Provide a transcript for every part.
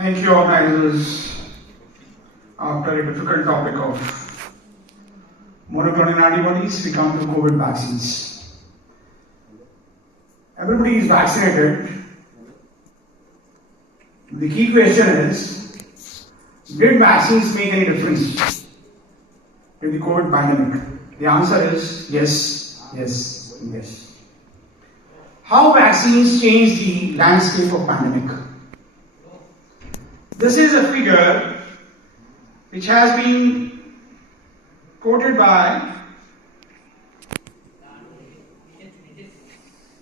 Thank you, organizers. After a difficult topic of monoclonal antibodies, we come to COVID vaccines. Everybody is vaccinated. The key question is, did vaccines make any difference in the COVID pandemic? The answer is yes, yes, and yes. How vaccines change the landscape of pandemic? This is a figure which has been quoted by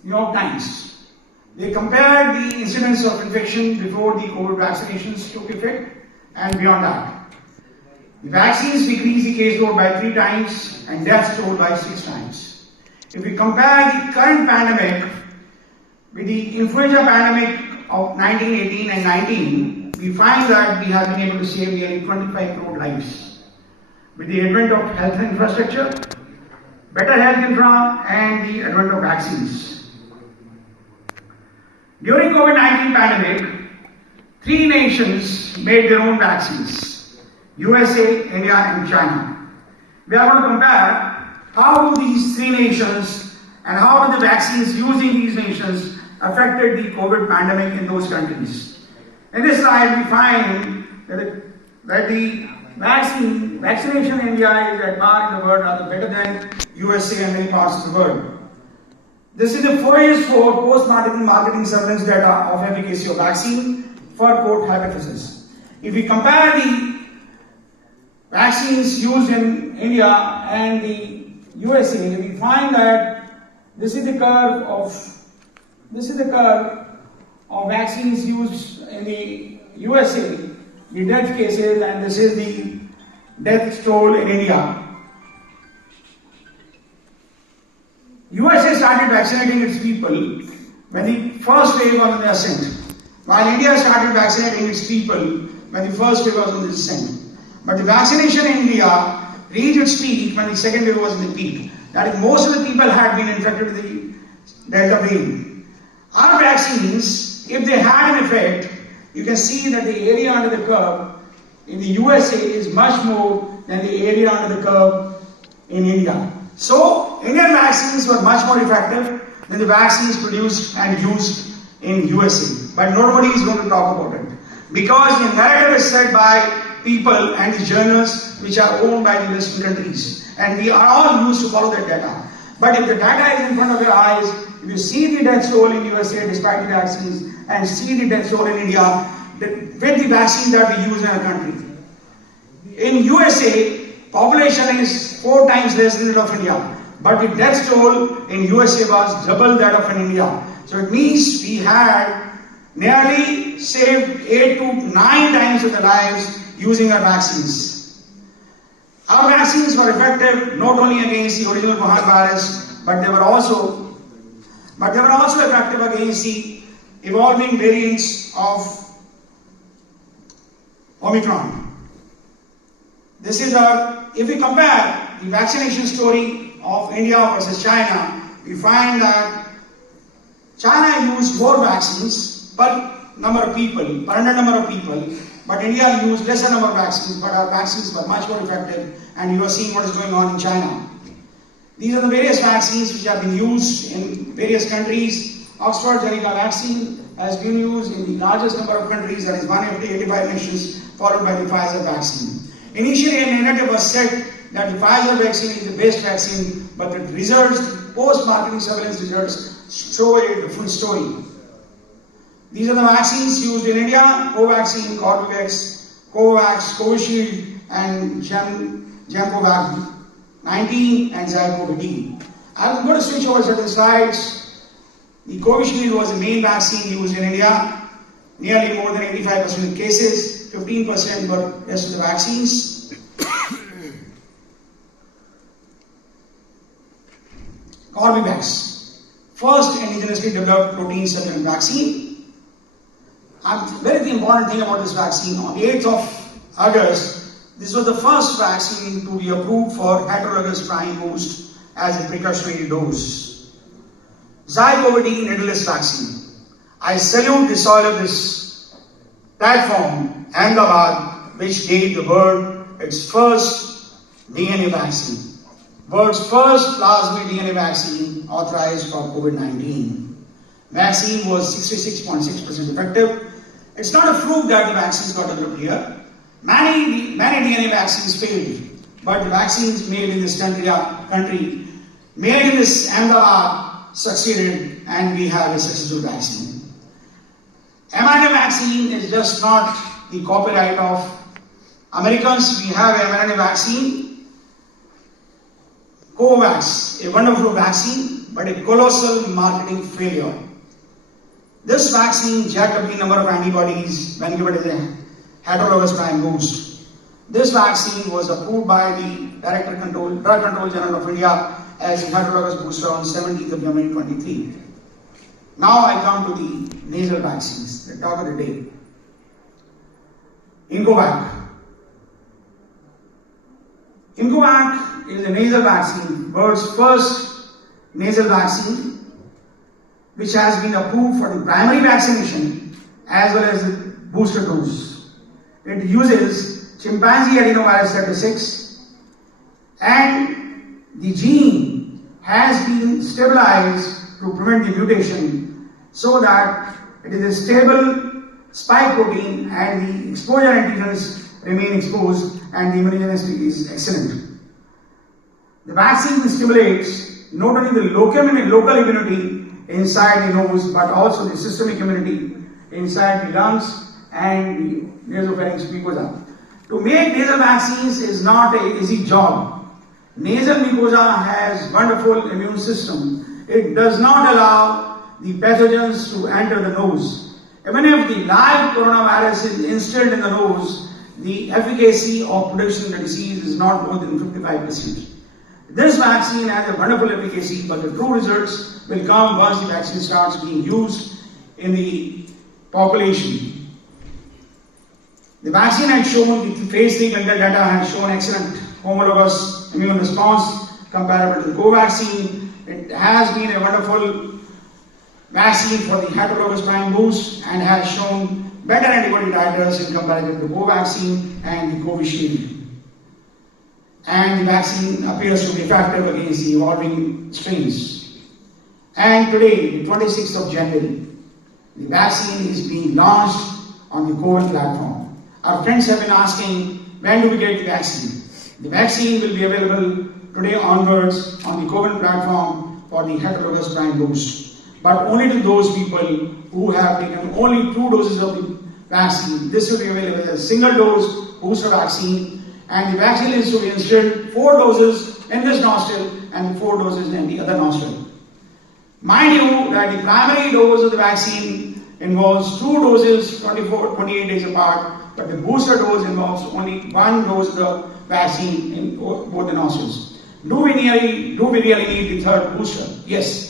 New York Times. They compared the incidence of infection before the COVID vaccinations took effect and beyond that. The vaccines decreased the case load by 3 times and deaths toll by 6 times. If we compare the current pandemic with the influenza pandemic of 1918 and 19, we find that we have been able to save nearly 25 crore lives. With the advent of health infrastructure, better health infra, and the advent of vaccines. During COVID-19 pandemic, 3 nations made their own vaccines: USA, India, and China. We are going to compare how do these 3 nations and how do the vaccines used in these nations affected the COVID pandemic in those countries. In this slide, we find that the vaccination in India is at par in the world, rather better than USA and many parts of the world. This is the 4 years for post-marketing surveillance data of efficacy of vaccine for quote hypothesis. If we compare the vaccines used in India and the USA, we find that this is the curve of vaccines used in the USA, the death cases, and this is the death toll in India. USA started vaccinating its people when the first wave was on the ascent, while India started vaccinating its people when the first wave was on the descent. But the vaccination in India reached its peak when the second wave was in the peak. That is, most of the people had been infected with the Delta variant. Our vaccines, if they had an effect, you can see that the area under the curve in the USA is much more than the area under the curve in India. So, Indian vaccines were much more effective than the vaccines produced and used in USA. But nobody is going to talk about it, because the narrative is set by people and the journals which are owned by the Western countries. And we are all used to follow that data. But if the data is in front of your eyes, if you see the death toll in USA despite the vaccines and see the death toll in India with the vaccines that we use in our country. In USA, population is 4 times less than that of India. But the death toll in USA was double that of in India. So it means we had nearly saved 8 to 9 times of the lives using our vaccines. Our vaccines were effective not only against the original Wuhan virus, but they were also effective against the evolving variants of Omicron. This is if we compare the vaccination story of India versus China, we find that China used more vaccines per number of people, per 100 number of people, but India used lesser number of vaccines, but our vaccines were much more effective, and you are seeing what is going on in China. These are the various vaccines which have been used in various countries. Oxford-Zeneca vaccine has been used in the largest number of countries, that is 185 nations, followed by the Pfizer vaccine. Initially, a narrative was said that the Pfizer vaccine is the best vaccine, but the results, post-marketing surveillance results, show a different story. These are the vaccines used in India: Covaxin, Corbevax, Covax, Covishield, and Gemcovax 19 and Zycovir. I'm going to switch over certain slides. The Covishield was the main vaccine used in India. Nearly more than 85% of cases, 15% were rest of the vaccines. Corbevax, first indigenously developed protein supplement vaccine. Very important thing about this vaccine, on 8th of August, this was the first vaccine to be approved for heterologous prime boost as a precautionary dose. Zycovir needleless vaccine. I salute the soil of this platform, Ahmedabad, which gave the world its first DNA vaccine. World's first plasmid DNA vaccine authorized for COVID-19. Vaccine was 66.6% effective. It's not a fluke that the vaccines got developed here. Many DNA vaccines failed, but the vaccines made in this country, made in this Ahmedabad, succeeded, and we have a successful vaccine. mRNA vaccine is just not the copyright of Americans. We have mRNA vaccine, Covax, a wonderful vaccine, but a colossal marketing failure. This vaccine jacked up the number of antibodies when given as a heterologous prime boost. This vaccine was approved by the Drug Control General of India as a heterologous booster on 17th of January 2023. Now I come to the nasal vaccines, the talk of the day. Incovac. Incovac is a nasal vaccine, world's first nasal vaccine, which has been approved for the primary vaccination as well as the booster dose. It uses chimpanzee adenovirus receptor 6, and the gene has been stabilized to prevent the mutation so that it is a stable spike protein and the exposure antigens remain exposed and the immunogenicity is excellent. The vaccine stimulates not only the local immunity inside the nose but also the systemic immunity inside the lungs and the nasopharynx mucosa. To make nasal vaccines is not an easy job. Nasal mucosa has wonderful immune system. It does not allow the pathogens to enter the nose. Even if the live coronavirus is instilled in the nose, the efficacy of production of the disease is not more than 55%. This vaccine has a wonderful efficacy, but the true results will come once the vaccine starts being used in the population. The vaccine has shown, the phase 3 clinical data has shown excellent homologous immune response comparable to the Covaxin. It has been a wonderful vaccine for the heterologous prime boost and has shown better antibody titers in comparison to the Covaxin and the Covishield. And the vaccine appears to be effective against the evolving strains. And today, the 26th of January, the vaccine is being launched on the COVID platform. Our friends have been asking, when do we get the vaccine? The vaccine will be available today onwards on the COVID platform for the heterologous prime boost. But only to those people who have taken only 2 doses of the vaccine. This will be available as a single dose booster vaccine. And the vaccine is to be instilled 4 doses in this nostril and 4 doses in the other nostril. Mind you that the primary dose of the vaccine involves 2 doses 28 days apart, but the booster dose involves only 1 dose of the vaccine in both the nostrils. Do we really need the 3rd booster? Yes.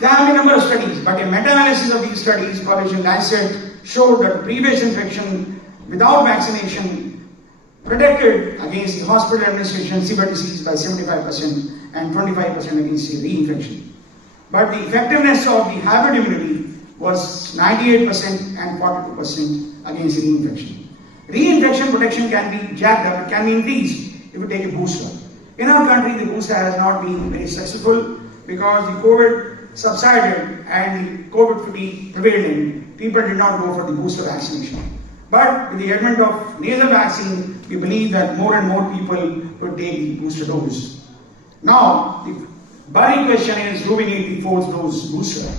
There have been a number of studies, but a meta-analysis of these studies published in Lancet showed that previous infection without vaccination protected against the hospital administration of severe disease by 75% and 25% against the reinfection. But the effectiveness of the hybrid immunity was 98% and 42% against the reinfection. Reinfection protection can be jacked up, it can be increased if you take a booster. In our country, the booster has not been very successful because the COVID subsided and the COVID fatigue prevailed in. People did not go for the booster vaccination. But with the advent of nasal vaccine, we believe that more and more people will take the booster dose. Now, the burning question is, do we need the 4th dose booster?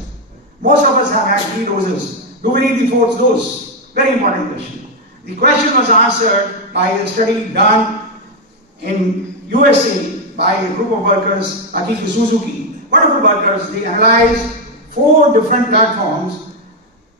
Most of us have had 3 doses. Do we need the 4th dose? Very important question. The question was answered by a study done in USA by a group of workers, Akiko Suzuki. Wonderful workers. They analyzed 4 different platforms: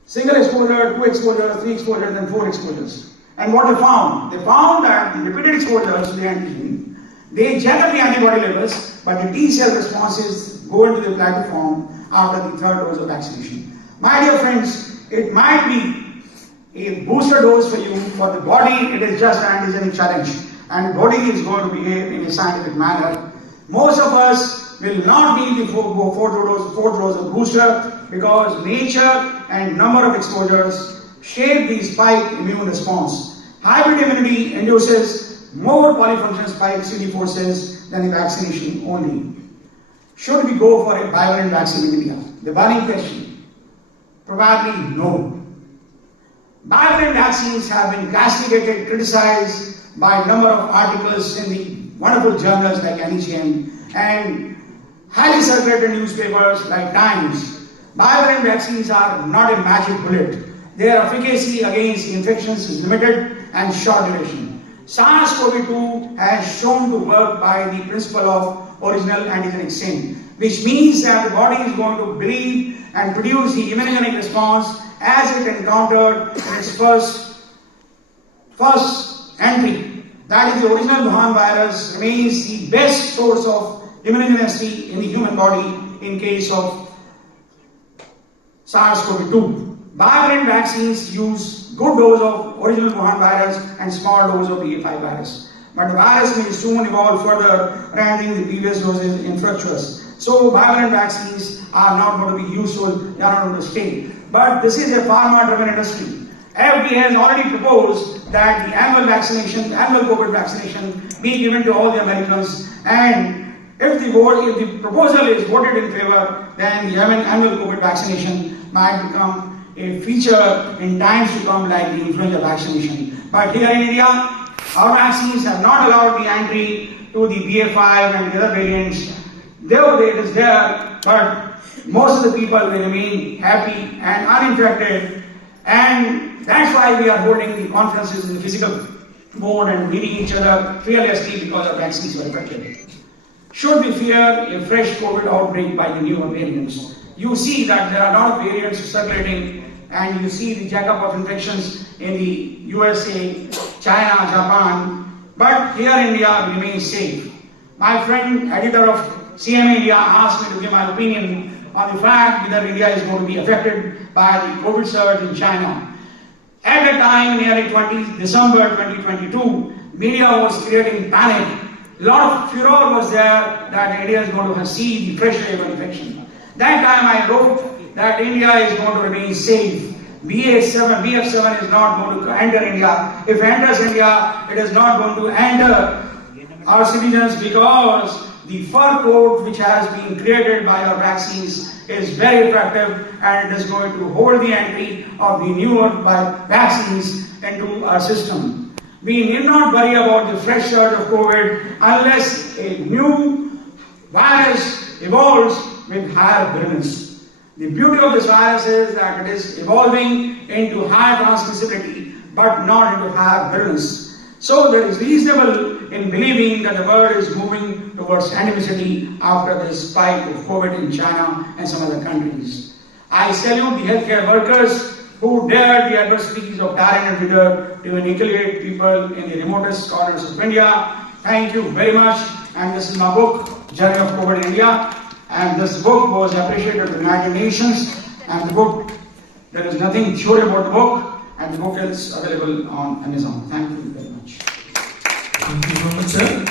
single exposure, 2 exposures, 3 exposures, and 4 exposures. And what they found? They found that the repeated exposures to the antigen, they jack up the antibody levels, but the T cell responses go into the platform after the 3rd dose of vaccination. My dear friends, it might be a booster dose for you. For the body, it is just an antigenic challenge, and the body is going to behave in a scientific manner. Most of us will not need the 4th dose of booster because nature and number of exposures shape the spike immune response. Hybrid immunity induces more polyfunctional spike CD4 cells than the vaccination only. Should we go for a bivalent vaccine in India? The burning question. Probably no. Bivalent vaccines have been castigated, criticized by a number of articles in the wonderful journals like NEJM and highly circulated newspapers like Times. Bivalent vaccines are not a magic bullet. Their efficacy against infections is limited and short duration. SARS-CoV-2 has shown to work by the principle of original antigenic sin, which means that the body is going to believe and produce the immunogenic response as it encountered in its first entry. That is, the original Wuhan virus remains the best source of immunogenicity in the human body in case of SARS-CoV-2. Bivalent vaccines use good dose of original Wuhan virus and small dose of BA5 virus. But the virus may soon evolve further, rendering the previous doses infructuous. So bivalent vaccines are not going to be useful, they are not going to stay. But this is a pharma-driven industry. FDA has already proposed that the annual COVID vaccination be given to all the Americans, and if the proposal is voted in favor, then the annual COVID vaccination might become a feature in times to come like the influenza vaccination. But here in India, our vaccines have not allowed the entry to the BA5 and the other variants. Though it is there, but most of the people will remain happy and uninfected, and that's why we are holding the conferences in the physical mode and meeting each other fearlessly because our vaccines were effective. Should we fear a fresh COVID outbreak by the newer variants? You see that there are a lot of variants circulating, and you see the jack-up of infections in the USA, China, Japan, but here in India we remain safe. My friend, editor of CMA India, asked me to give my opinion on the fact whether India is going to be affected by the COVID surge in China. At the time, nearly December 2022, media was creating panic. A lot of furor was there that India is going to see the fresh wave of infection. That time I wrote that India is going to remain safe. BF7 is not going to enter India. If it enters India, it is not going to enter our citizens because the fur coat which has been created by our vaccines is very effective, and it is going to hold the entry of the newer vaccines into our system. We need not worry about the fresh surge of COVID unless a new virus evolves with higher virulence. The beauty of this virus is that it is evolving into higher transmissibility but not into higher virulence. So there is reasonable in believing that the world is moving towards endemicity after the spike of COVID in China and some other countries. I salute the healthcare workers who dared the adversities of tyrant and vigor to inoculate people in the remotest corners of India. Thank you very much. And this is my book, Journey of COVID in India. And this book was appreciated at the United Nations. And the book, there is nothing sure about the book. And the book is available on Amazon. Thank you very much. Thank you so much, sir.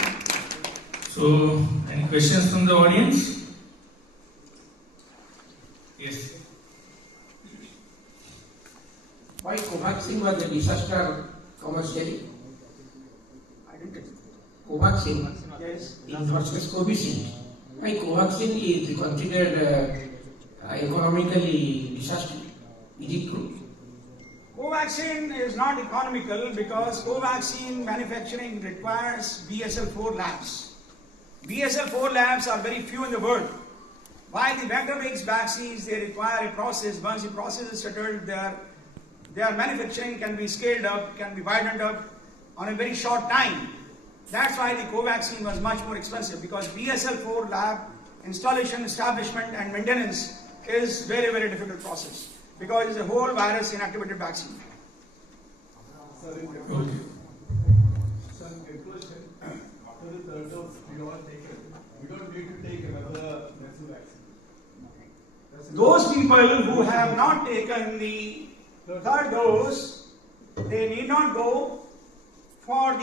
So, any questions from the audience? Yes. Why Covaxin was a disaster commercially? I didn't get it. Covaxin Yes. versus Covishield. Why Covaxin is considered economically disaster? Is it true? Covaxin is not economical because Covaxin manufacturing requires BSL-4 labs. BSL-4 labs are very few in the world. While the vector-based vaccines, they require a process. Once the process is settled, their manufacturing can be scaled up, can be widened up on a very short time. That's why the Covaxin was much more expensive, because BSL-4 lab installation, establishment and maintenance is very, very difficult process, because it's a whole virus inactivated vaccine. Sir, in Okay. conclusion, after the third dose we all taken, we don't need to take another nasal vaccine. Those people who have not taken the third dose, they need not go for the